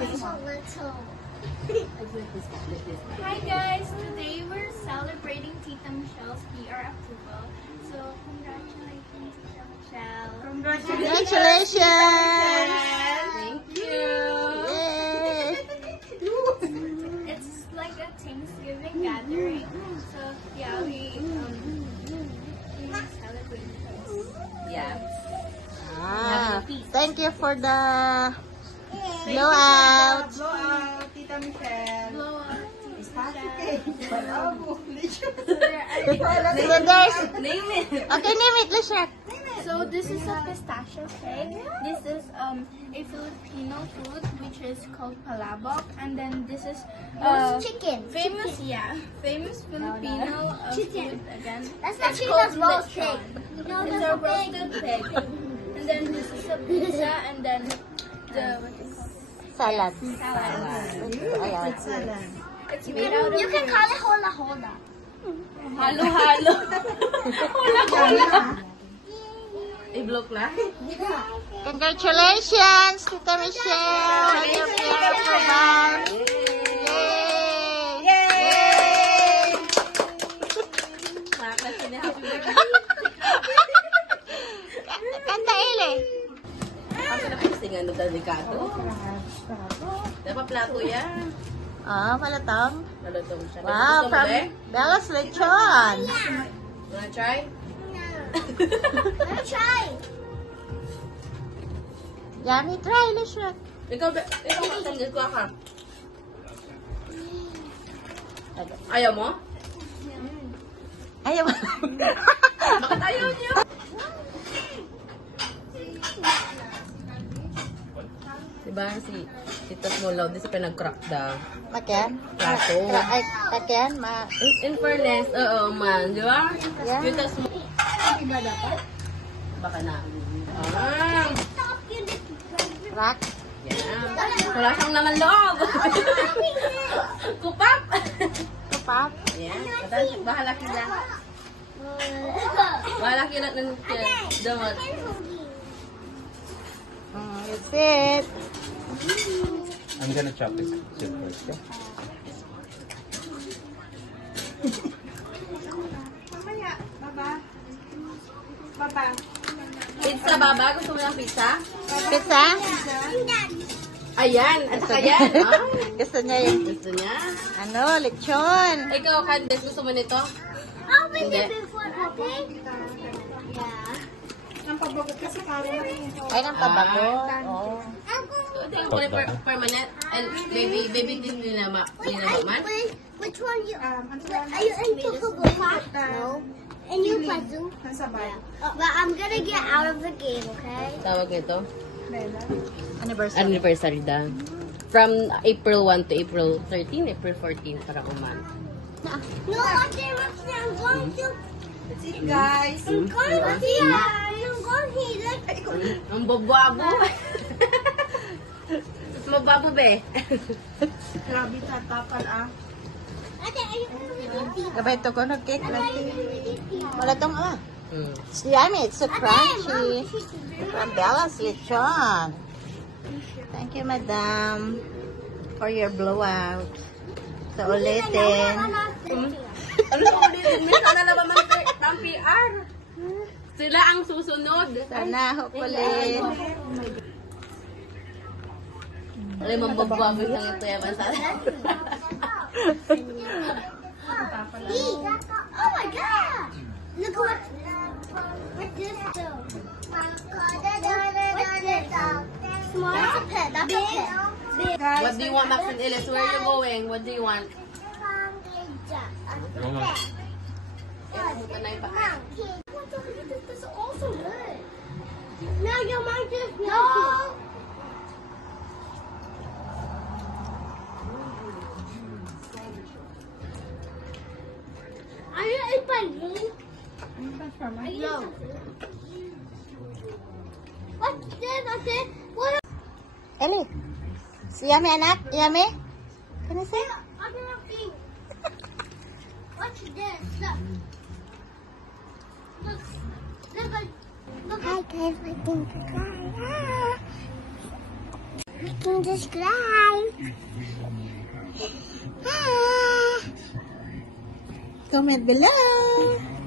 Hi guys, today we're celebrating Tita Michelle's PR approval. So congratulations, Tita Michelle. Congratulations! Thank you. Yay! It's like a Thanksgiving gathering. So yeah, we celebrate this. Yeah. Thank you for the blowout. Blowout, Tita Michelle. Blow up, Tita So there's, Name it. okay, name it, Lisha. So this is a pistachio cake. This is a Filipino food which is called palabok, and then this is chicken. famous Filipino food again. That's not It's chicken, called that's roast lechon. pig. No, It's that's a a pig. roasted pig. And then this is a pizza, and then the what is it called? Salad. Salad. Ayan. It's made out of You can call it hola hola. halo-halo. I-block na. Congratulations, Tita Michelle, on your PR approval. Yay! Yay! Makakasi na happy birthday. Kanta Ele. Kasi napising ano delikado. Dapat plato yan. Ah, malatang. Nalutong siya. Wow, Gusto mo from ba? Bella's Lechon. Wanna try? Let me try. Yummy, try, Lisha. Ikaw matanggal ko ka. Ayaw mo? Ayaw. Bakit ayaw niyo? Diba si Tita Smolaw, di sa pinag-crack daw. Makian? Plato. Ay, makian, In fairness, oo man, di ba? Yeah. Tita Smolaw. Baka na. Rock. Yan. Wala siyang naman loob. Kupap. Kapap. Yan. Bahala kila. Bahala kila ng damot. That's it. I'm gonna chop this first, okay? Mamaya, baba. Baba. Pizza, baba? Gusto mo ng pizza? Pizza? Ayan. At saka yan. Ah, Gusto niya yung, gusto niya. ano, lechon. Ikaw, Candice, gusto mo nito? Open Hindi. it before, okay? Yeah. Ang pabagot kasi parang Ay, nang pabago. Oh. Ito yung kulay permanent. And baby din nila man. Which one you? ang Are you into Kabuka? No. And you puzzle? sabay. But I'm gonna get out of the game, okay? Tawag nito? Anniversary. Anniversary daw. From April 1 to April 13, April 14 para kuman. No, I'm going to. That's it, guys. I'm going to see. I'm going here. Ang bababo. Mababo be. Grabe, tatapal ah. Ate, are you going to Gabay ito ko, nag-cake lagi. Wala tong, Mm. It's yummy. It's so crunchy. From Bella's Lechon. Thank you, madam, for your blowout. So, ulitin. Ano ulitin? Minsan na naman ng PR. Sila ang susunod. Sana, hopefully. Alam mo, bababo lang ito yaman sa Oh my god! Look what this do. Small. That's a pet. That's a pet. Guys, What do you want, Max and Ellis? Where are you going? What do you want? Ito na yung pa. This is also good. No, your mom just no. Are you in my room? No. What's this? What's this? What? Ellie, si Yummy, anak? Yummy? Can I say? What's this? Look. Look. Look. Hi guys, my thing to cry. can subscribe. Comment below.